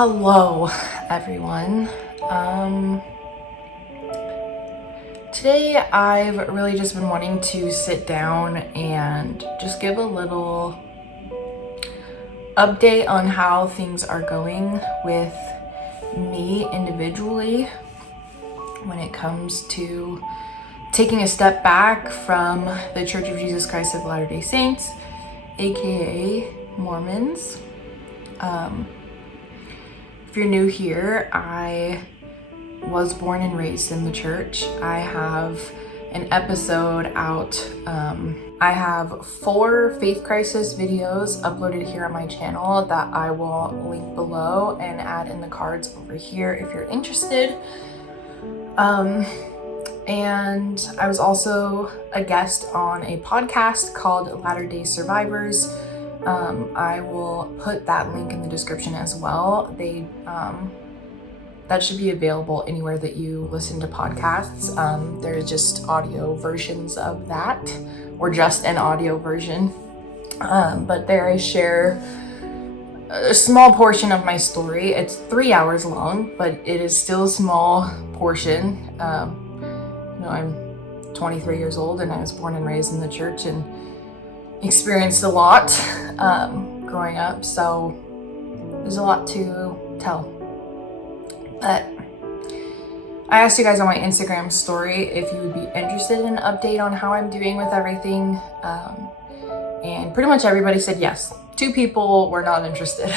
Hello, everyone. Today I've really just been wanting to sit down and just give a little update on how things are going with me individually when it comes to taking a step back from the Church of Jesus Christ of Latter-day Saints, a.k.a. Mormons. If you're new here, I was born and raised in the church. I have an episode out. I have 4 faith crisis videos uploaded here on my channel that I will link below and add in the cards over here if you're interested. And I was also a guest on a podcast called Latter-day Survivors. I will put that link in the description as well. That should be available anywhere that you listen to podcasts. There's just audio versions of that, or just an audio version. But there I share a small portion of my story. It's 3 hours long, but it is still a small portion. I'm 23 years old and I was born and raised in the church and experienced a lot growing up, so there's a lot to tell. But I asked you guys on my Instagram story if you would be interested in an update on how I'm doing with everything, and pretty much everybody said yes. 2 people were not interested,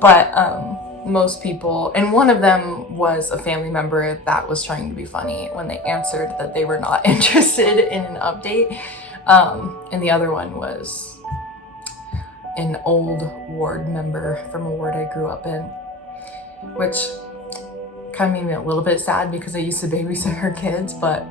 but most people, and one of them was a family member that was trying to be funny when they answered that they were not interested in an update. And the other one was an old ward member from a ward I grew up in, which kind of made me a little bit sad because I used to babysit her kids, but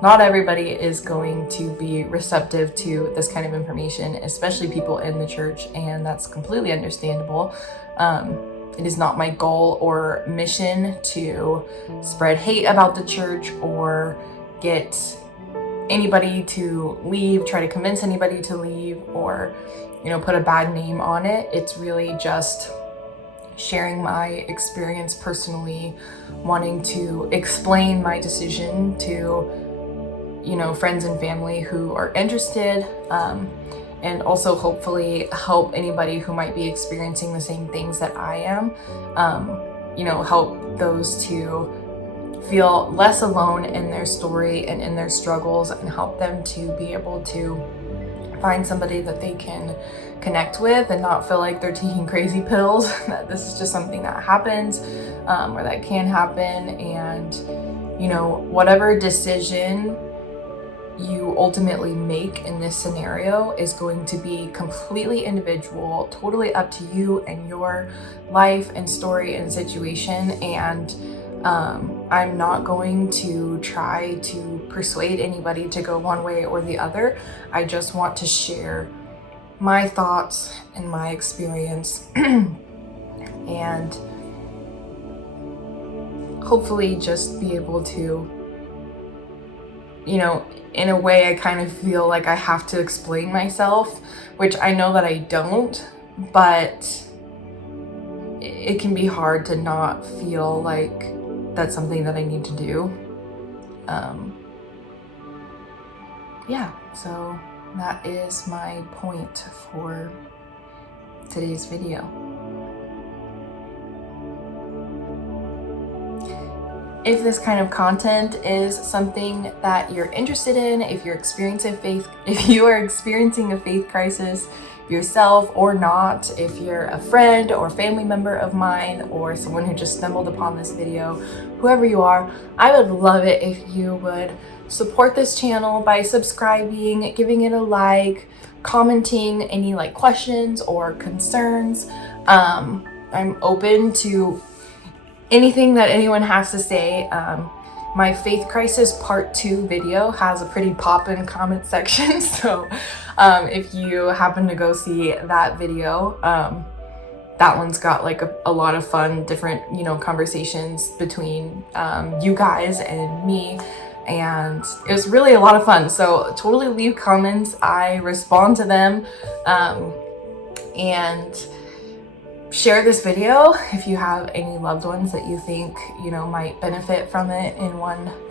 not everybody is going to be receptive to this kind of information, especially people in the church, and that's completely understandable. It is not my goal or mission to spread hate about the church or get anybody to leave, try to convince anybody to leave, or put a bad name on it. It's really just sharing my experience personally, wanting to explain my decision to friends and family who are interested, and also hopefully help anybody who might be experiencing the same things that I am, help those to feel less alone in their story and in their struggles, and help them to be able to find somebody that they can connect with and not feel like they're taking crazy pills, that this is just something that happens, or that can happen. And whatever decision you ultimately make in this scenario is going to be completely individual, totally up to you and your life and story and situation. And I'm not going to try to persuade anybody to go one way or the other. I just want to share my thoughts and my experience and hopefully just be able to, in a way I kind of feel like I have to explain myself, which I know that I don't, but it can be hard to not feel like that's something that I need to do. So that is my point for today's video. If this kind of content is something that you're interested in, if you are experiencing a faith crisis yourself or not, if you're a friend or family member of mine or someone who just stumbled upon this video, whoever you are, I would love it if you would support this channel by subscribing, giving it a like, commenting any questions or concerns. I'm open to anything that anyone has to say. My Faith Crisis Part 2 video has a pretty poppin' comment section, so if you happen to go see that video, that one's got a lot of fun, different, conversations between you guys and me, and it was really a lot of fun. So totally leave comments, I respond to them, and share this video if you have any loved ones that you think, might benefit from it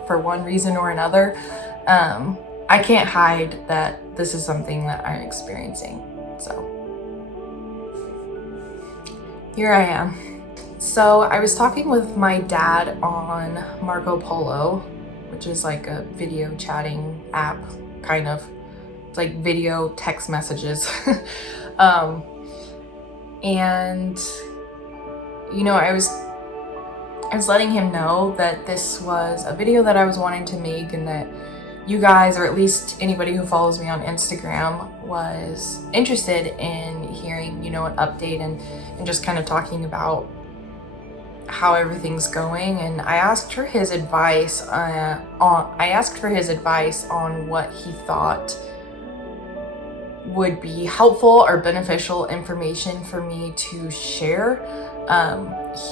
for one reason or another. I can't hide that this is something that I'm experiencing. So here I am. So I was talking with my dad on Marco Polo, which is like a video chatting app, kind of. It's like video text messages. And I was letting him know that this was a video that I was wanting to make, and that you guys, or at least anybody who follows me on Instagram, was interested in hearing, an update and just kind of talking about how everything's going. And I asked for his advice on what he thought would be helpful or beneficial information for me to share.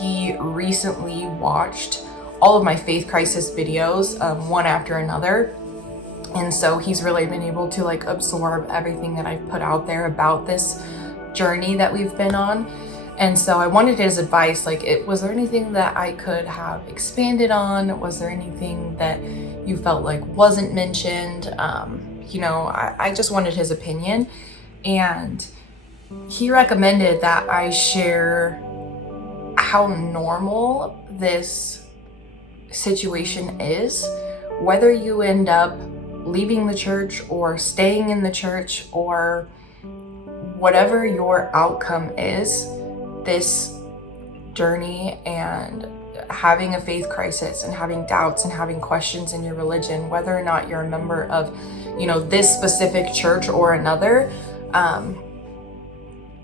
He recently watched all of my faith crisis videos, one after another. And so he's really been able to absorb everything that I've put out there about this journey that we've been on. And so I wanted his advice. Was there anything that I could have expanded on? Was there anything that you felt like wasn't mentioned? I just wanted his opinion. And he recommended that I share how normal this situation is, whether you end up leaving the church or staying in the church, or whatever your outcome is, this journey and having a faith crisis and having doubts and having questions in your religion, whether or not you're a member of, this specific church or another,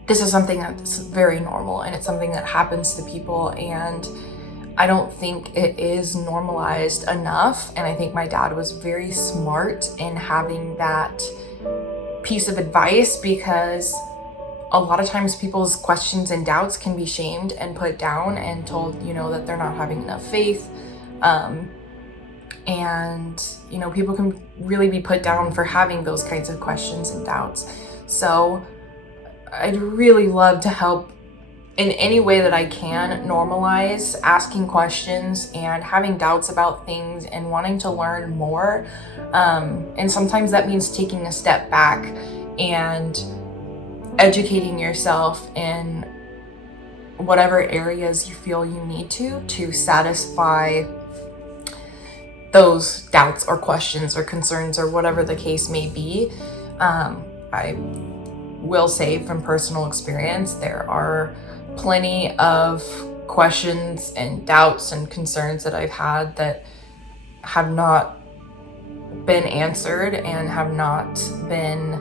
this is something that's very normal, and it's something that happens to people. And I don't think it is normalized enough. And I think my dad was very smart in having that piece of advice, because a lot of times people's questions and doubts can be shamed and put down and told, that they're not having enough faith. And people can really be put down for having those kinds of questions and doubts. So I'd really love to help in any way that I can normalize asking questions and having doubts about things and wanting to learn more. And sometimes that means taking a step back and educating yourself in whatever areas you feel you need to satisfy those doubts or questions or concerns or whatever the case may be. I will say from personal experience, there are plenty of questions and doubts and concerns that I've had that have not been answered and have not been,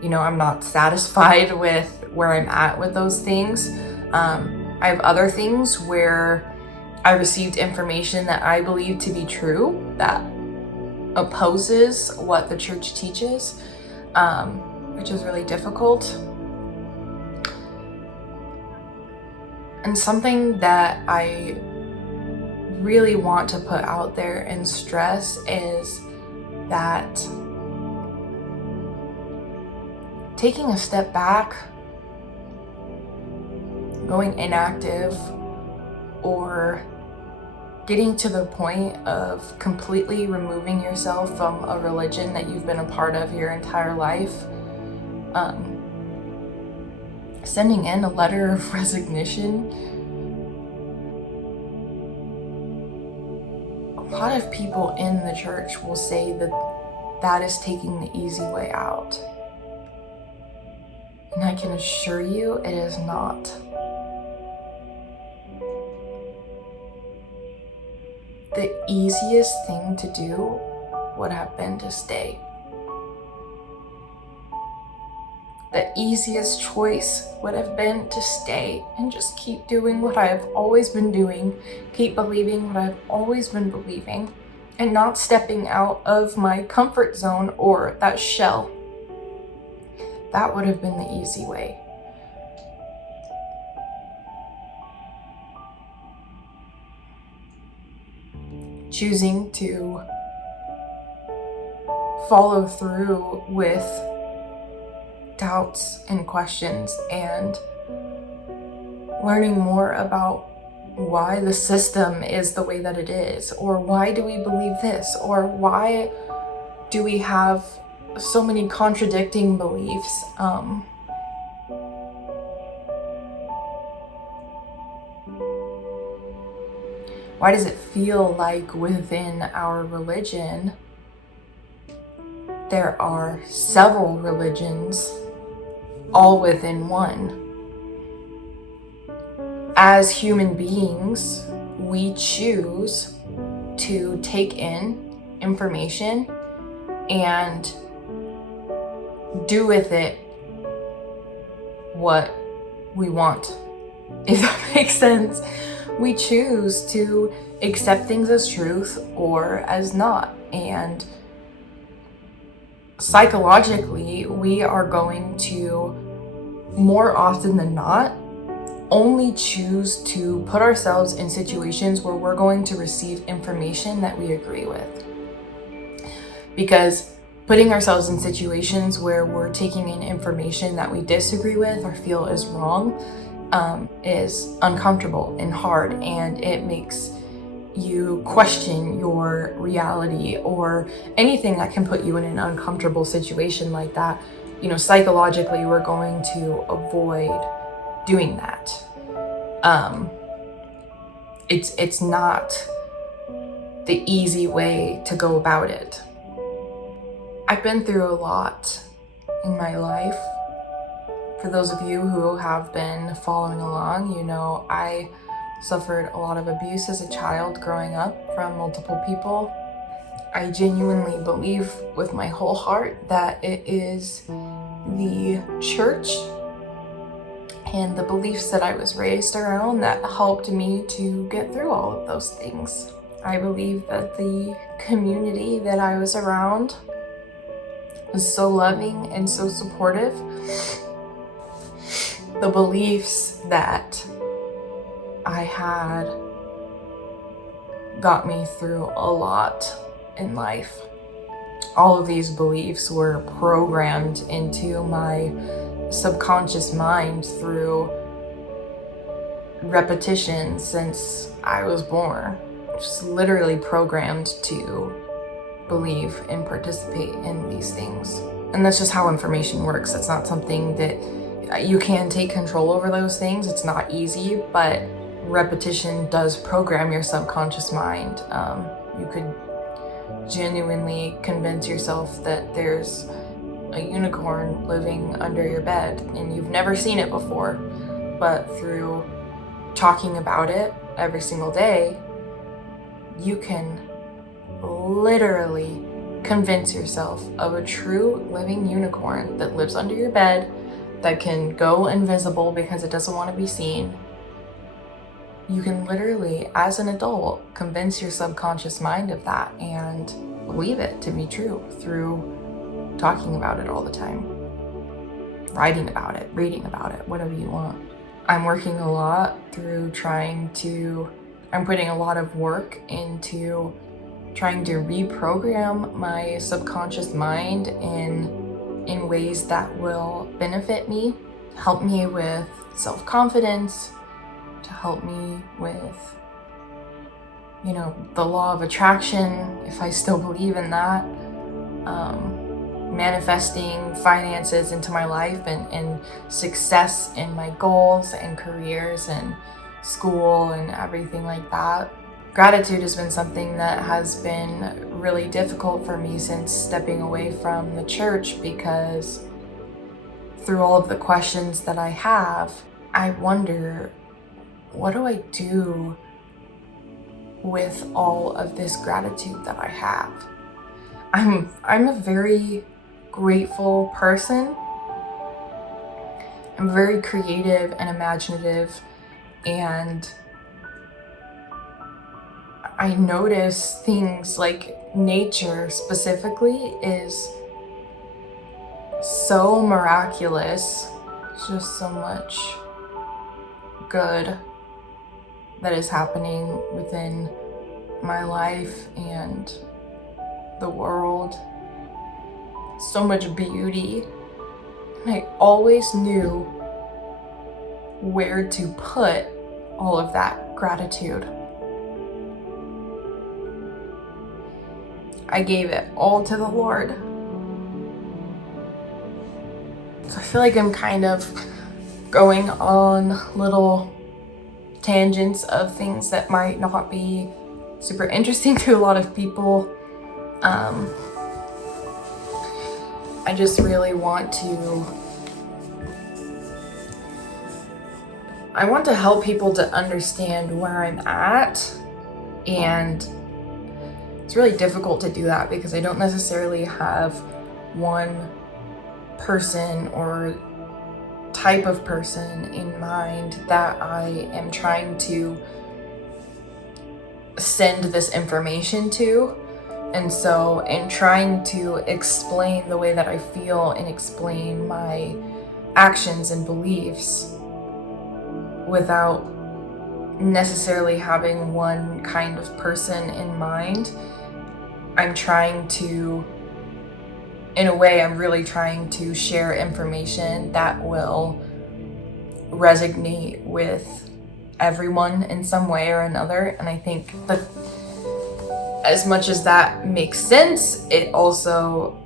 I'm not satisfied with where I'm at with those things. I have other things where I received information that I believe to be true that opposes what the church teaches, which is really difficult. And something that I really want to put out there and stress is that taking a step back, going inactive, or getting to the point of completely removing yourself from a religion that you've been a part of your entire life, sending in a letter of resignation. A lot of people in the church will say that that is taking the easy way out. And I can assure you it is not. The easiest thing to do would have been to stay. The easiest choice would have been to stay and just keep doing what I've always been doing, keep believing what I've always been believing, and not stepping out of my comfort zone or that shell. That would have been the easy way. Choosing to follow through with doubts and questions and learning more about why the system is the way that it is, or why do we believe this, or why do we have so many contradicting beliefs. Why does it feel like within our religion there are several religions all within one? As human beings, we choose to take in information and do with it what we want, if that makes sense. We choose to accept things as truth or as not. And psychologically, we are going to, more often than not, only choose to put ourselves in situations where we're going to receive information that we agree with. Because putting ourselves in situations where we're taking in information that we disagree with or feel is wrong is uncomfortable and hard, and it makes you question your reality or anything that can put you in an uncomfortable situation like that. You know, psychologically, we're going to avoid doing that. It's not the easy way to go about it. I've been through a lot in my life. For those of you who have been following along, you know I suffered a lot of abuse as a child growing up from multiple people. I genuinely believe with my whole heart that it is the church and the beliefs that I was raised around that helped me to get through all of those things. I believe that the community that I was around was so loving and so supportive. The beliefs that I had got me through a lot in life. All of these beliefs were programmed into my subconscious mind through repetition since I was born. Just literally programmed to believe and participate in these things. And that's just how information works. It's not something that you can take control over those things. It's not easy, but repetition does program your subconscious mind. You could genuinely convince yourself that there's a unicorn living under your bed and you've never seen it before, but through talking about it every single day, you can literally convince yourself of a true living unicorn that lives under your bed, that can go invisible because it doesn't want to be seen. You can literally, as an adult, convince your subconscious mind of that and believe it to be true through talking about it all the time, writing about it, reading about it, whatever you want. I'm working a lot through I'm putting a lot of work into trying to reprogram my subconscious mind in ways that will benefit me, help me with self-confidence, to help me with, the law of attraction, if I still believe in that, manifesting finances into my life and success in my goals and careers and school and everything like that. Gratitude has been something that has been really difficult for me since stepping away from the church, because through all of the questions that I have, I wonder, what do I do with all of this gratitude that I have? I'm a very grateful person. I'm very creative and imaginative, and I notice things like nature specifically is so miraculous. It's just so much good that is happening within my life and the world. So much beauty. And I always knew where to put all of that gratitude. I gave it all to the Lord. So I feel like I'm kind of going on little tangents of things that might not be super interesting to a lot of people. I just really want to help people to understand where I'm at, and it's really difficult to do that because I don't necessarily have one person or type of person in mind that I am trying to send this information to. And so in trying to explain the way that I feel and explain my actions and beliefs without necessarily having one kind of person in mind, I'm really trying to share information that will resonate with everyone in some way or another. And I think that as much as that makes sense, it also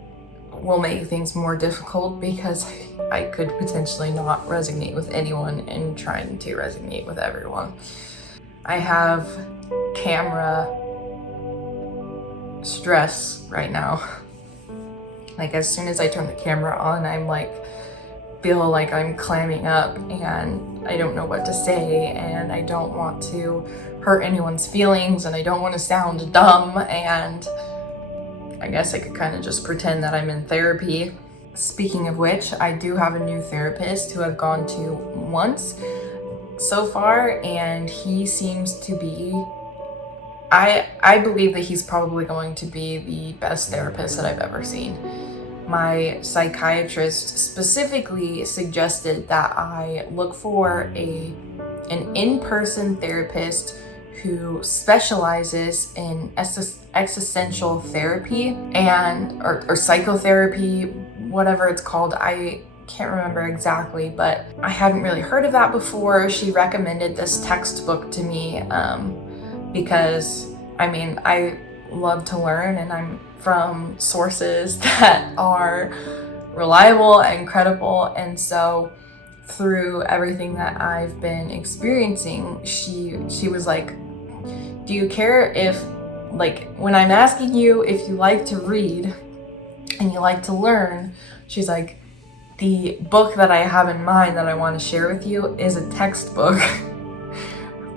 will make things more difficult because I could potentially not resonate with anyone in trying to resonate with everyone. I have camera stress right now. Like, as soon as I turn the camera on, feel like I'm clamming up and I don't know what to say, and I don't want to hurt anyone's feelings, and I don't want to sound dumb, and I guess I could kind of just pretend that I'm in therapy. Speaking of which, I do have a new therapist who I've gone to once so far, and he seems to be, I believe that he's probably going to be the best therapist that I've ever seen. My psychiatrist specifically suggested that I look for an in-person therapist who specializes in existential therapy or psychotherapy, whatever it's called. I can't remember exactly, but I hadn't really heard of that before. She recommended this textbook to me because I love to learn, and I'm from sources that are reliable and credible. And so through everything that I've been experiencing, she was like, do you care if, when I'm asking you if you like to read and you like to learn, she's like, the book that I have in mind that I want to share with you is a textbook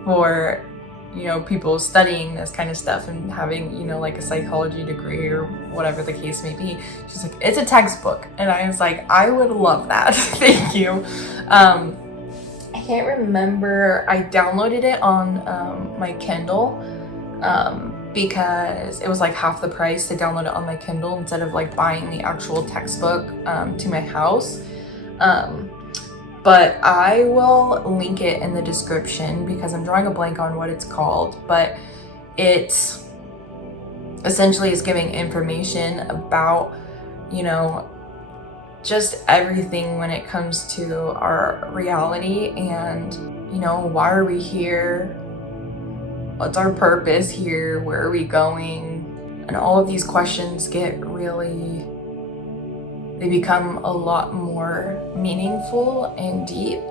for people studying this kind of stuff and having, a psychology degree or whatever the case may be. She's like, it's a textbook. And I was like, I would love that. Thank you. I can't remember. I downloaded it on my Kindle because it was like half the price to download it on my Kindle instead of buying the actual textbook to my house. But I will link it in the description because I'm drawing a blank on what it's called, but it essentially is giving information about, just everything when it comes to our reality and, why are we here? What's our purpose here? Where are we going? And all of these questions they become a lot more meaningful and deep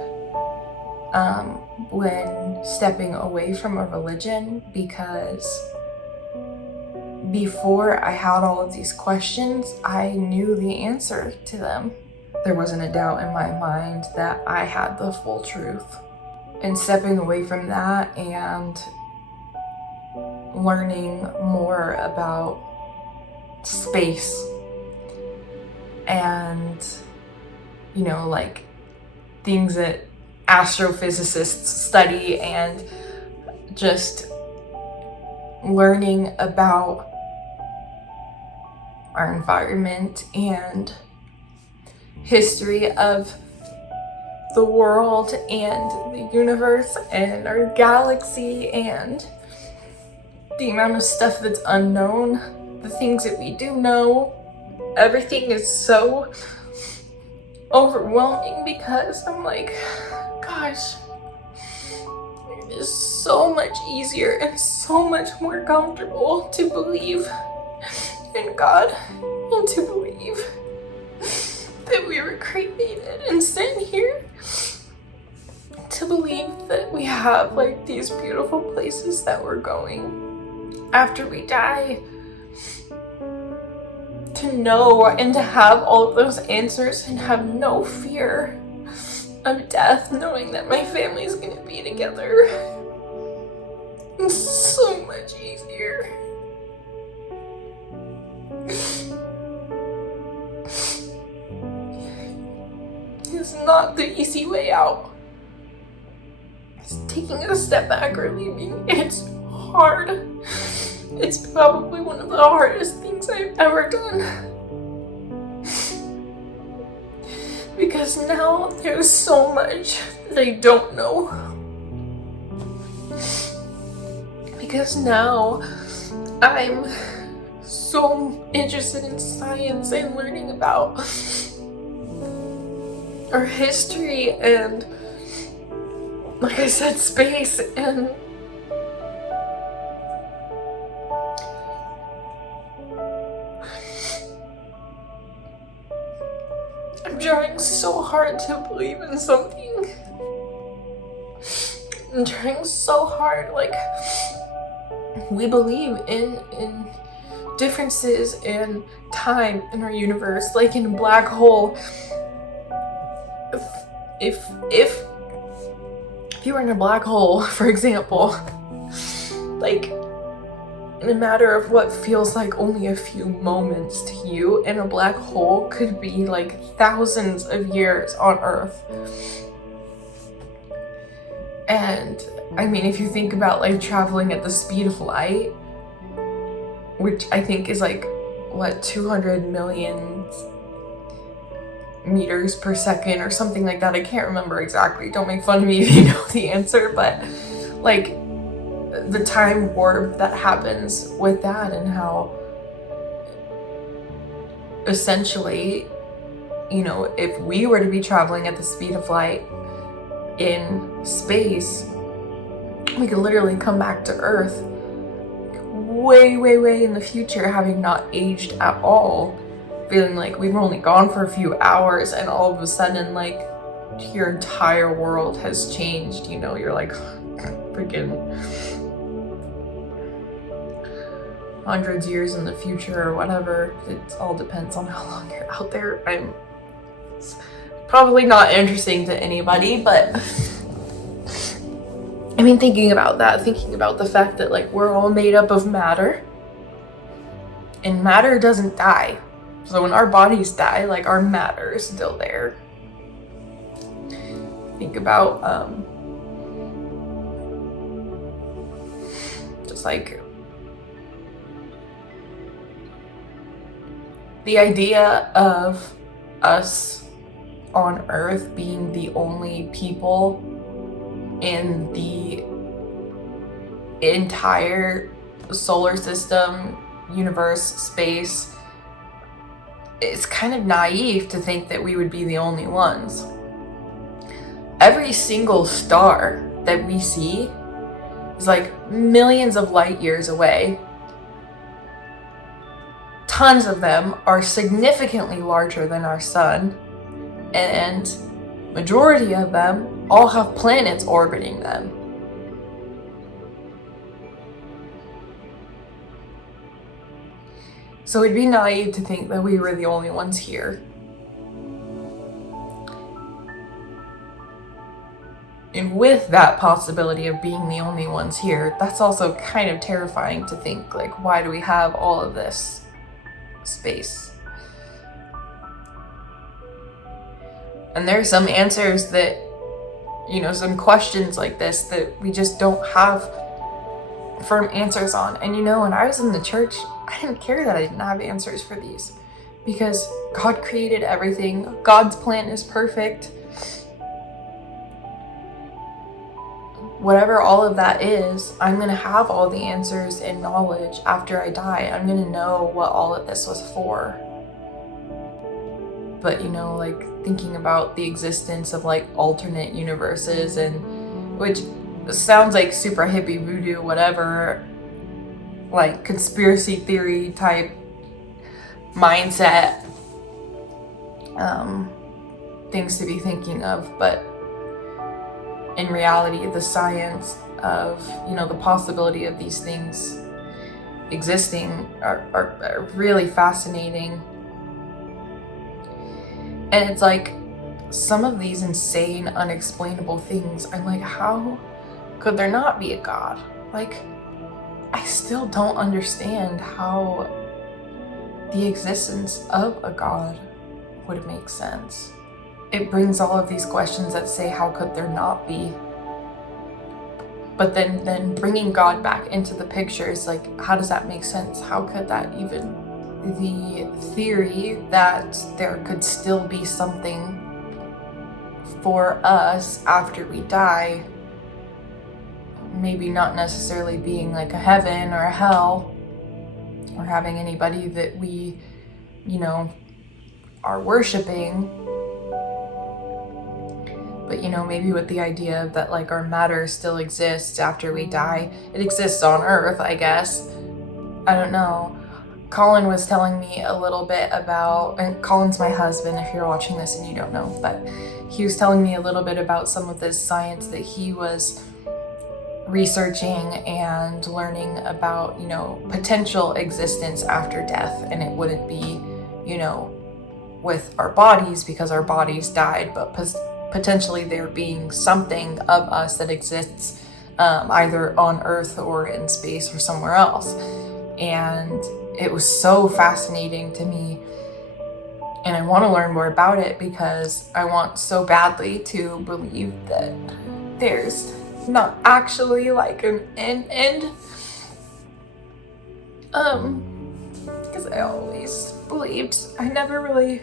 when stepping away from a religion, because before I had all of these questions, I knew the answer to them. There wasn't a doubt in my mind that I had the full truth. And stepping away from that and learning more about space and things that astrophysicists study, and just learning about our environment and history of the world and the universe and our galaxy and the amount of stuff that's unknown, the things that we do know. Everything is so overwhelming because I'm like, gosh, it is so much easier and so much more comfortable to believe in God and to believe that we were created and sent here, to believe that we have like these beautiful places that we're going after we die, to know and to have all of those answers and have no fear of death, knowing that my family's gonna be together. It's so much easier. It's not the easy way out. It's taking a step back or leaving. It's hard. It's probably one of the hardest things I've ever done. Because now there's so much that I don't know. Because now I'm so interested in science and learning about our history and, like I said, space, and I'm trying so hard to believe in something. I'm trying so hard, like, we believe in differences in time in our universe, like in a black hole. If you were in a black hole, for example, like, in a matter of what feels like only a few moments to you, in a black hole could be like thousands of years on Earth. And I mean, if you think about like traveling at the speed of light, which I think is like, what, 200 million meters per second or something like that. I can't remember exactly. Don't make fun of me if you know the answer, but like the time warp that happens with that, and how essentially, you know, if we were to be traveling at the speed of light in space, we could literally come back to Earth way in the future, having not aged at all, feeling like we've only gone for a few hours, and all of a sudden, like, your entire world has changed. You know, you're like freaking hundreds of years in the future or whatever. It all depends on how long you're out there. It's probably not interesting to anybody, but I mean, thinking about the fact that like we're all made up of matter, and matter doesn't die. So when our bodies die, like, our matter is still there. Think about just like the idea of us on Earth being the only people in the entire solar system, universe, space. It's kind of naive to think that we would be the only ones. Every single star that we see is like millions of light years away. Tons of them are significantly larger than our sun, and majority of them all have planets orbiting them. So it'd be naive to think that we were the only ones here. And with that possibility of being the only ones here, that's also kind of terrifying to think, like, why do we have all of this space? And there's some answers that, you know, some questions like this that we just don't have firm answers on. And you know, when I was in the church, I didn't care that I didn't have answers for these, because God created everything. God's plan is perfect. Whatever all of that is, I'm going to have all the answers and knowledge after I die. I'm going to know what all of this was for. but you know, like thinking about the existence of like alternate universes, and which sounds like super hippie voodoo, whatever, like conspiracy theory type mindset, things to be thinking of. But in reality, the science of, you know, the possibility of these things existing are really fascinating. And it's like some of these insane, unexplainable things, I'm like, how could there not be a God? Like, I still don't understand how the existence of a God would make sense. It brings all of these questions that say, how could there not be? But then bringing God back into the picture is like, how does that make sense? How could that even? The theory that there could still be something for us after we die, maybe not necessarily being like a heaven or a hell, or having anybody that we, you know, are worshiping, but you know, maybe with the idea that like our matter still exists after we die. It exists on Earth, I guess. I don't know. Colin was telling me a little bit about, and Colin's my husband if you're watching this and you don't know, but he was telling me a little bit about some of this science that he was researching and learning about, you know, potential existence after death. And it wouldn't be, you know, with our bodies because our bodies died, but potentially there being something of us that exists either on Earth or in space or somewhere else. And it was so fascinating to me, and I want to learn more about it because I want so badly to believe that there's not actually like an end. Because I always believed, I never really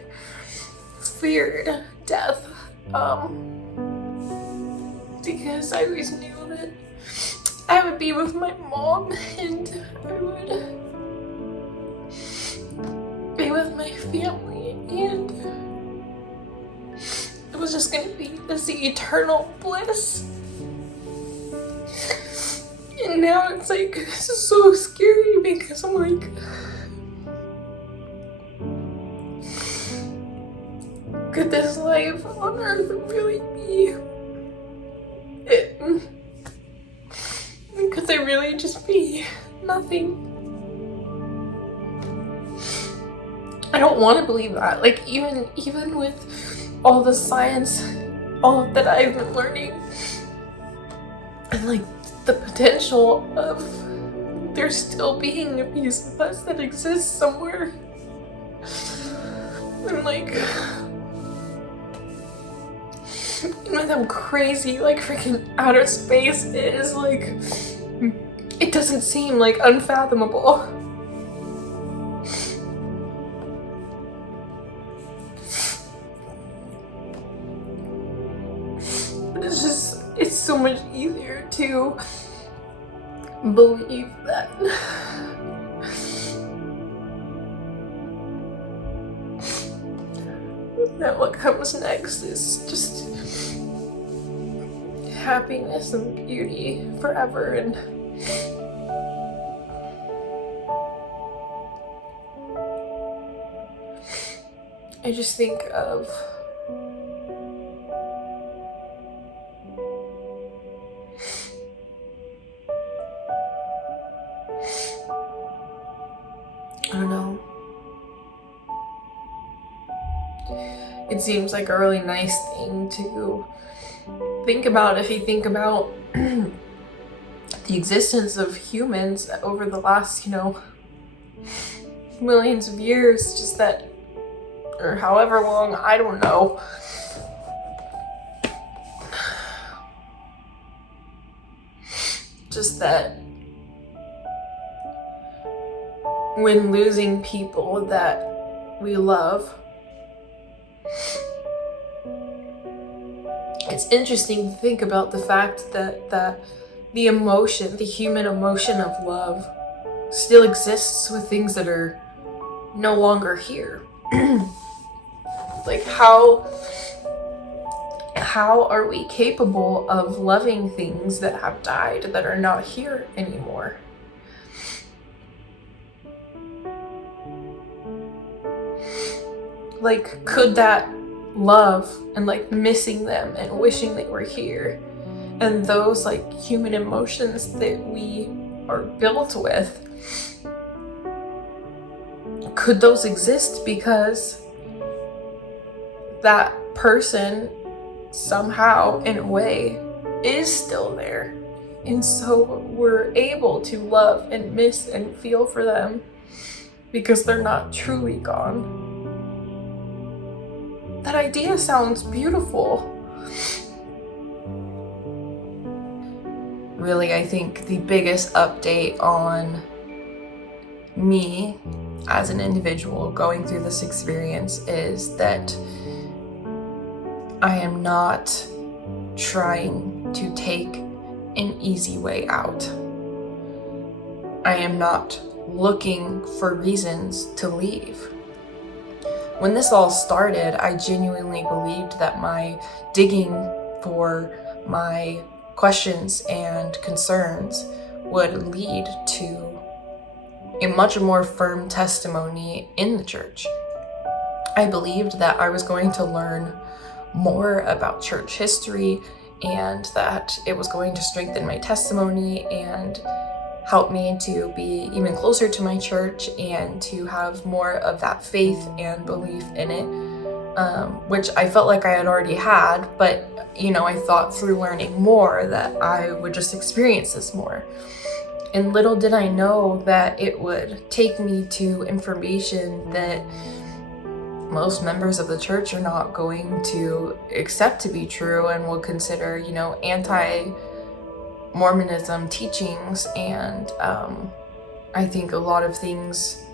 feared death. Because I always knew that I would be with my mom and I would be with my family, and it was just gonna be this eternal bliss. And now it's like, this is so scary because I'm like, could this life on Earth really be it? Could there really just be nothing? I don't want to believe that. Like, even with all the science, all that I've been learning, and like the potential of there still being a piece of us that exists somewhere. And like, with how crazy like freaking outer space is, like, it doesn't seem like unfathomable. It's so much easier to believe that what comes next is just happiness and beauty forever. And I just think of I don't know. It seems like a really nice thing to think about if you think about the existence of humans over the last, you know, millions of years, just that, or however long, I don't know. Just that when losing people that we love, it's interesting to think about the fact that the emotion, the human emotion of love, still exists with things that are no longer here. Like, how are we capable of loving things that have died, that are not here anymore? Like, could that love and like missing them and wishing they were here, and those like human emotions that we are built with, could those exist because that person somehow in a way is still there, and so we're able to love and miss and feel for them because they're not truly gone? That idea sounds beautiful. Really, I think the biggest update on me as an individual going through this experience is that I am not trying to take an easy way out. I am not looking for reasons to leave. When this all started, I genuinely believed that my digging for my questions and concerns would lead to a much more firm testimony in the church. I believed that I was going to learn more about church history, and that it was going to strengthen my testimony and help me to be even closer to my church and to have more of that faith and belief in it, which I felt like I had already had, but I thought through learning more that I would just experience this more. And little did I know that it would take me to information that most members of the church are not going to accept to be true and will consider, anti-Mormonism teachings. And I think a lot of things,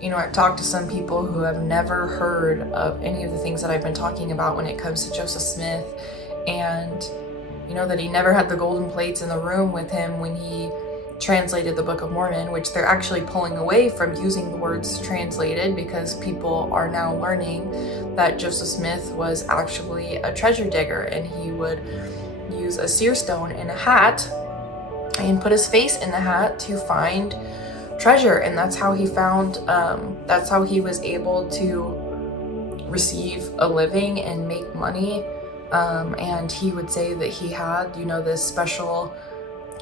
I've talked to some people who have never heard of any of the things that I've been talking about when it comes to Joseph Smith, and that he never had the golden plates in the room with him when he translated the Book of Mormon, which they're actually pulling away from using the words translated because people are now learning that Joseph Smith was actually a treasure digger, and he would use a seer stone in a hat and put his face in the hat to find treasure. And that's how he found, that's how he was able to receive a living and make money. And he would say that he had, this special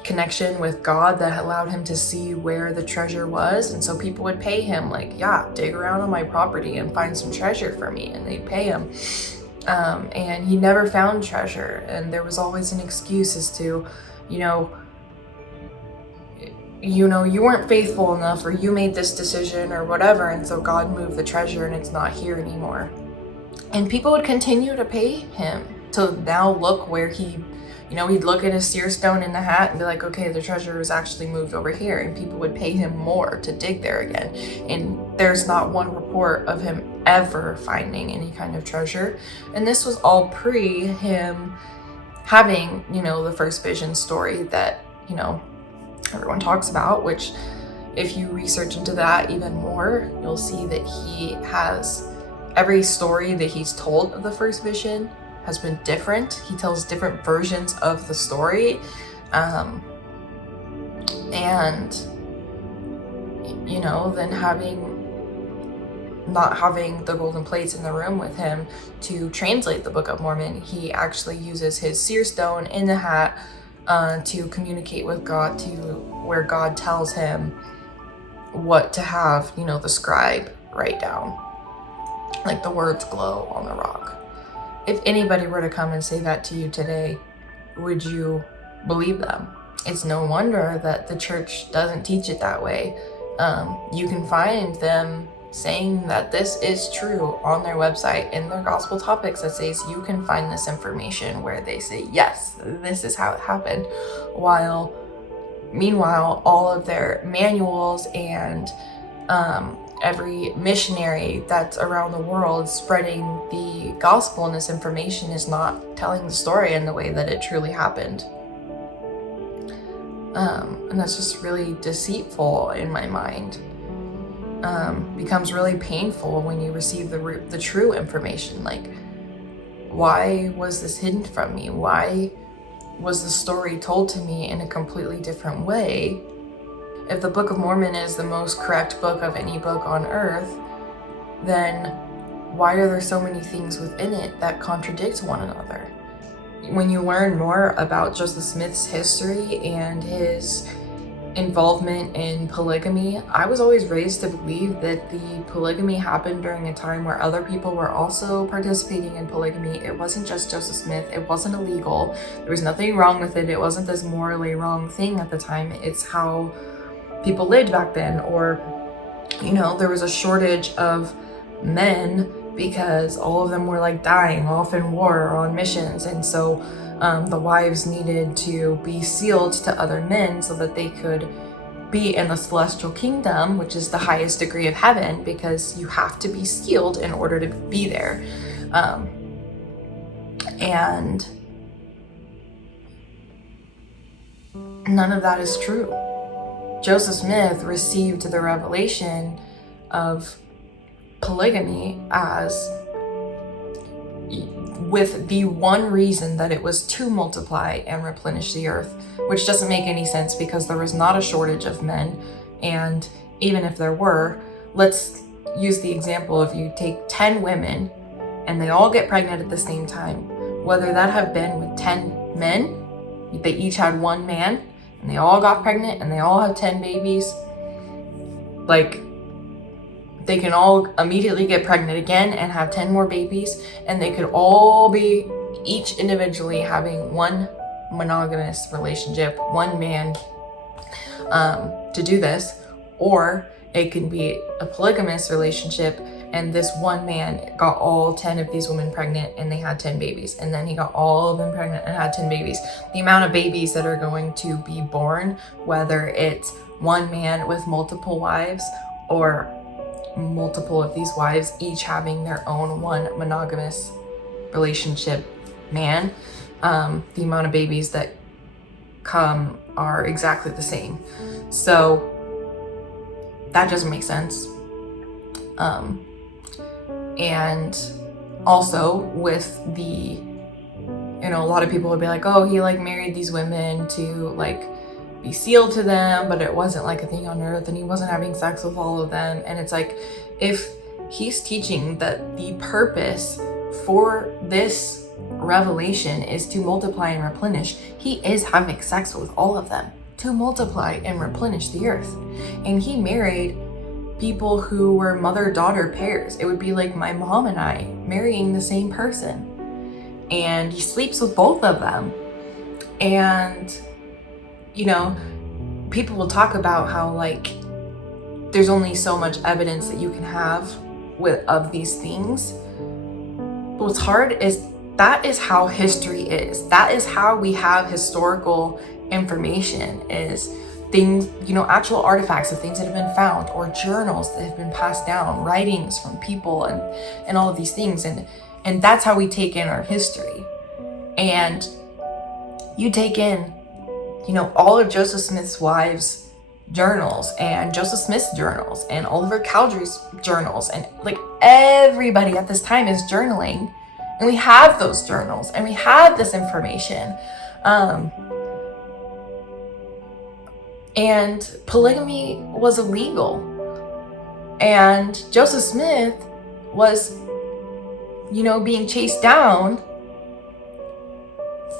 connection with God that allowed him to see where the treasure was. And so people would pay him, dig around on my property and find some treasure for me, and they'd pay him. And he never found treasure, and there was always an excuse as to, you weren't faithful enough, or you made this decision or whatever, and so God moved the treasure and it's not here anymore. And people would continue to pay him to now look where he'd look at his seer stone in the hat and be like, okay, the treasure was actually moved over here, and people would pay him more to dig there again. And there's not one report of him ever finding any kind of treasure. And this was all pre him having, the first vision story that, everyone talks about, which if you research into that even more, you'll see that he has every story that he's told of the first vision has been different. He tells different versions of the story. And, then not having the golden plates in the room with him to translate the Book of Mormon, he actually uses his seer stone in the hat to communicate with God, to where God tells him what to have, the scribe write down. Like the words glow on the rock. If anybody were to come and say that to you today, would you believe them? It's no wonder that the church doesn't teach it that way. You can find them saying that this is true on their website in their gospel topics essays. You can find this information where they say, yes, this is how it happened. Meanwhile, all of their manuals and every missionary that's around the world spreading the gospel and this information is not telling the story in the way that it truly happened. And that's just really deceitful in my mind. becomes really painful when you receive the true information. Like, why was this hidden from me? Why was the story told to me in a completely different way? If the Book of Mormon is the most correct book of any book on earth, then why are there so many things within it that contradict one another? When you learn more about Joseph Smith's history and his involvement in polygamy, I was always raised to believe that the polygamy happened during a time where other people were also participating in polygamy. It wasn't just Joseph Smith. It wasn't illegal. There was nothing wrong with it. It wasn't this morally wrong thing at the time. It's how people lived back then. Or, there was a shortage of men because all of them were like dying off in war or on missions. And so the wives needed to be sealed to other men so that they could be in the celestial kingdom, which is the highest degree of heaven, because you have to be sealed in order to be there. And none of that is true. Joseph Smith received the revelation of polygamy as with the one reason that it was to multiply and replenish the earth, which doesn't make any sense because there was not a shortage of men. And even if there were, let's use the example of you take 10 women and they all get pregnant at the same time, whether that have been with 10 men, they each had one man, and they all got pregnant and they all have 10 babies, like, they can all immediately get pregnant again and have 10 more babies, and they could all be each individually having one monogamous relationship, one man to do this. Or it can be a polygamous relationship, and this one man got all 10 of these women pregnant and they had 10 babies, and then he got all of them pregnant and had 10 babies. The amount of babies that are going to be born, whether it's one man with multiple wives or multiple of these wives each having their own one monogamous relationship man, the amount of babies that come are exactly the same. So that doesn't make sense. And also with the, a lot of people would be like, oh, he like married these women to like be sealed to them, but it wasn't like a thing on earth, and he wasn't having sex with all of them. And it's like, if he's teaching that the purpose for this revelation is to multiply and replenish, he is having sex with all of them to multiply and replenish the earth. And he married people who were mother-daughter pairs. It would be like my mom and I marrying the same person, and he sleeps with both of them. And people will talk about how like there's only so much evidence that you can have of these things. But what's hard is that is how history is. That is how we have historical information, is things, actual artifacts of things that have been found, or journals that have been passed down, writings from people, and all of these things. And that's how we take in our history. And you take in all of Joseph Smith's wives' journals, and Joseph Smith's journals, and Oliver Cowdery's journals, and like everybody at this time is journaling, and we have those journals, and we have this information. And polygamy was illegal, and Joseph Smith was, being chased down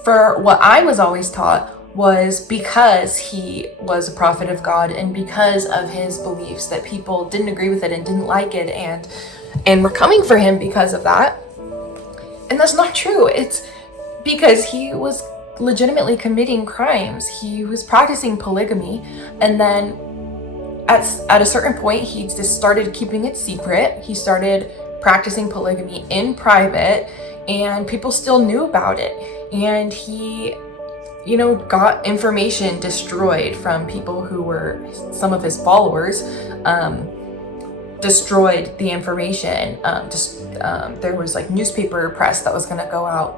for what I was always taught was because he was a prophet of God, and because of his beliefs that people didn't agree with it and didn't like it, and were coming for him because of that. And that's not true. It's because he was legitimately committing crimes. He was practicing polygamy, and then at a certain point he just started keeping it secret. He started practicing polygamy in private, and people still knew about it. And he got information destroyed from people who were some of his followers, destroyed the information. There was like newspaper press that was going to go out,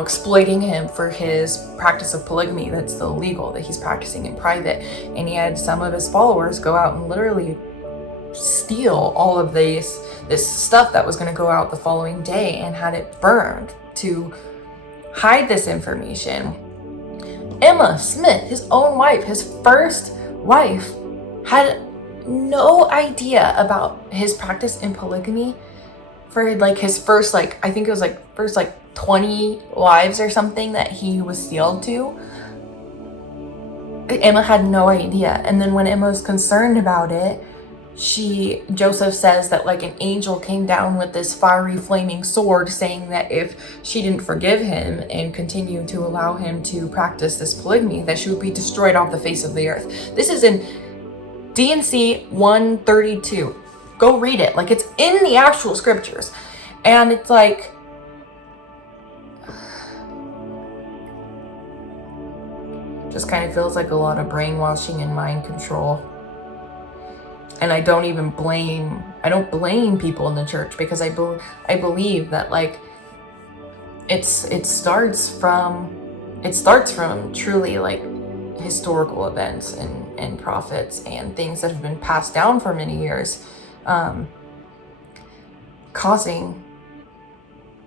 exploiting him for his practice of polygamy that's still illegal, that he's practicing in private. And he had some of his followers go out and literally steal all of this stuff that was going to go out the following day and had it burned to hide this information. Emma Smith, his own wife, his first wife, had no idea about his practice in polygamy for like his first, like, I think it was like first like 20 wives or something that he was sealed to. Emma had no idea. And then when Emma was concerned about it, Joseph says that like an angel came down with this fiery flaming sword saying that if she didn't forgive him and continue to allow him to practice this polygamy, that she would be destroyed off the face of the earth. This is in D&C 132. Go read it. Like, it's in the actual scriptures. And it's like, just kind of feels like a lot of brainwashing and mind control. And I don't blame people in the church, because I believe that like it starts from truly like historical events and prophets and things that have been passed down for many years, causing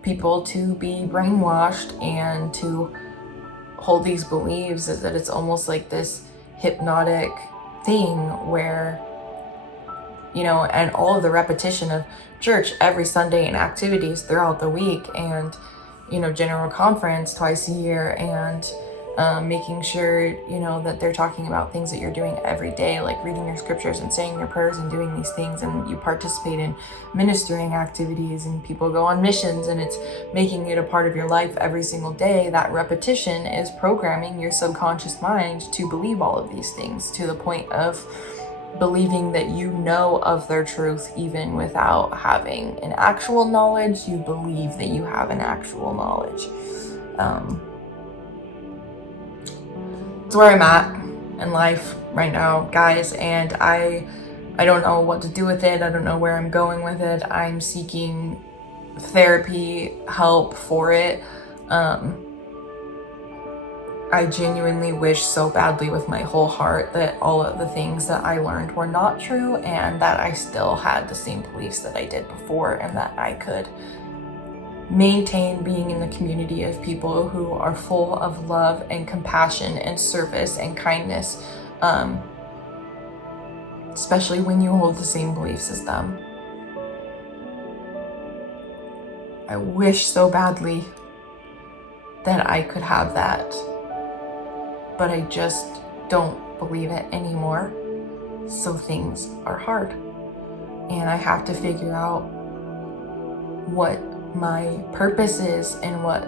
people to be brainwashed and to hold these beliefs, is that it's almost like this hypnotic thing where, you know, and all of the repetition of church every Sunday and activities throughout the week, and, you know, general conference twice a year, and making sure, you know, that they're talking about things that you're doing every day, like reading your scriptures and saying your prayers and doing these things, and you participate in ministering activities, and people go on missions, and it's making it a part of your life every single day. That repetition is programming your subconscious mind to believe all of these things, to the point of believing that you know of their truth even without having an actual knowledge. You believe that you have an actual knowledge. It's where I'm at in life right now, guys, and I don't know what to do with it. I don't know where I'm going with it. I'm seeking therapy, help for it. I genuinely wish so badly with my whole heart that all of the things that I learned were not true, and that I still had the same beliefs that I did before, and that I could maintain being in the community of people who are full of love and compassion and service and kindness, especially when you hold the same beliefs as them. I wish so badly that I could have that, but I just don't believe it anymore. So things are hard, and I have to figure out what my purpose is and what,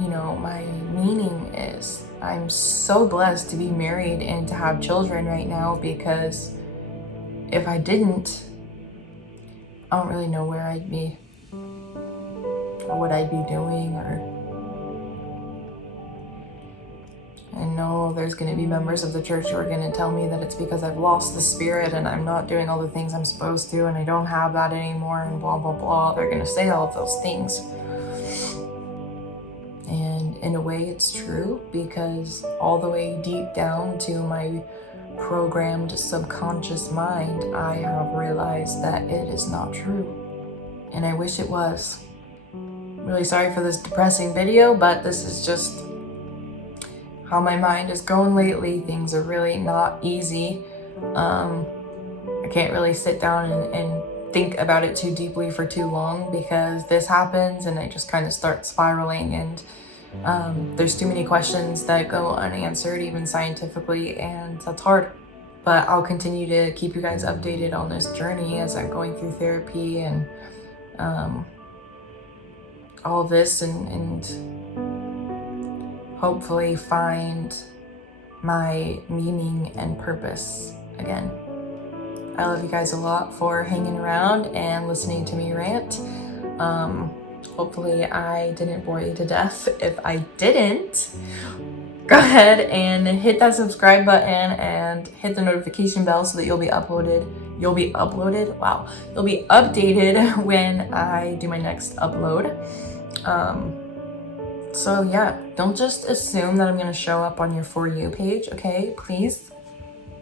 you know, my meaning is. I'm so blessed to be married and to have children right now, because if I didn't, I don't really know where I'd be or what I'd be doing. Or I know there's going to be members of the church who are going to tell me that it's because I've lost the spirit and I'm not doing all the things I'm supposed to, and I don't have that anymore, and blah, blah, blah. They're going to say all of those things. And in a way it's true, because all the way deep down to my programmed subconscious mind, I have realized that it is not true. And I wish it was. Really sorry for this depressing video, but this is just how my mind is going lately. Things are really not easy. I can't really sit down and think about it too deeply for too long, because this happens and I just kind of start spiraling, and there's too many questions that go unanswered, even scientifically, and that's hard. But I'll continue to keep you guys updated on this journey as I'm going through therapy and all of this, and hopefully find my meaning and purpose again. I love you guys a lot for hanging around and listening to me rant. Hopefully I didn't bore you to death. If I didn't, go ahead and hit that subscribe button and hit the notification bell so that you'll be updated when I do my next upload. So yeah, don't just assume that I'm going to show up on your For You page, okay? Please.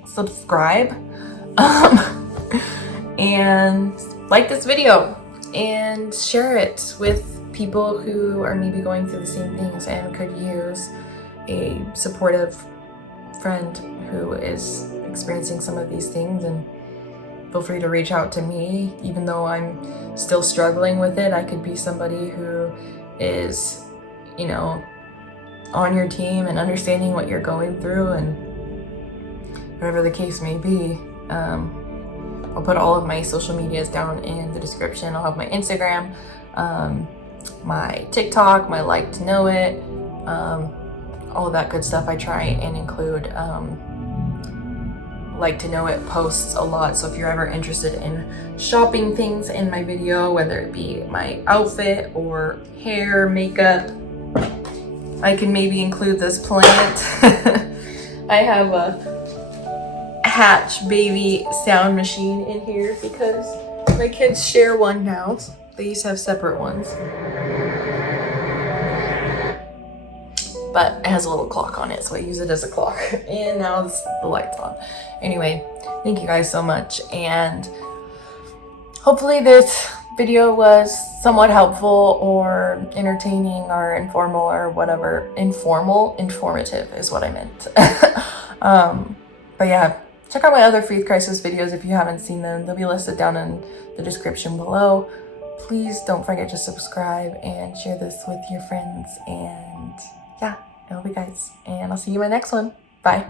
subscribe, and like this video and share it with people who are maybe going through the same things and could use a supportive friend who is experiencing some of these things. And feel free to reach out to me. Even though I'm still struggling with it, I could be somebody who is, you know, on your team and understanding what you're going through, and whatever the case may be. I'll put all of my social medias down in the description. I'll have my Instagram, my TikTok, my Like to Know It, all of that good stuff. I try and include Like to Know It posts a lot. So if you're ever interested in shopping things in my video, whether it be my outfit or hair, makeup, I can maybe include this plant. I have a Hatch baby sound machine in here because my kids share one now. They used to have separate ones. But it has a little clock on it, so I use it as a clock. And now the light's on. Anyway, thank you guys so much. And hopefully this video was somewhat helpful or entertaining or informal or whatever. Informative is what I meant. But yeah, check out my other Faith Crisis videos if you haven't seen them. They'll be listed down in the description below. Please don't forget to subscribe and share this with your friends. And yeah, I love you guys. And I'll see you in my next one. Bye.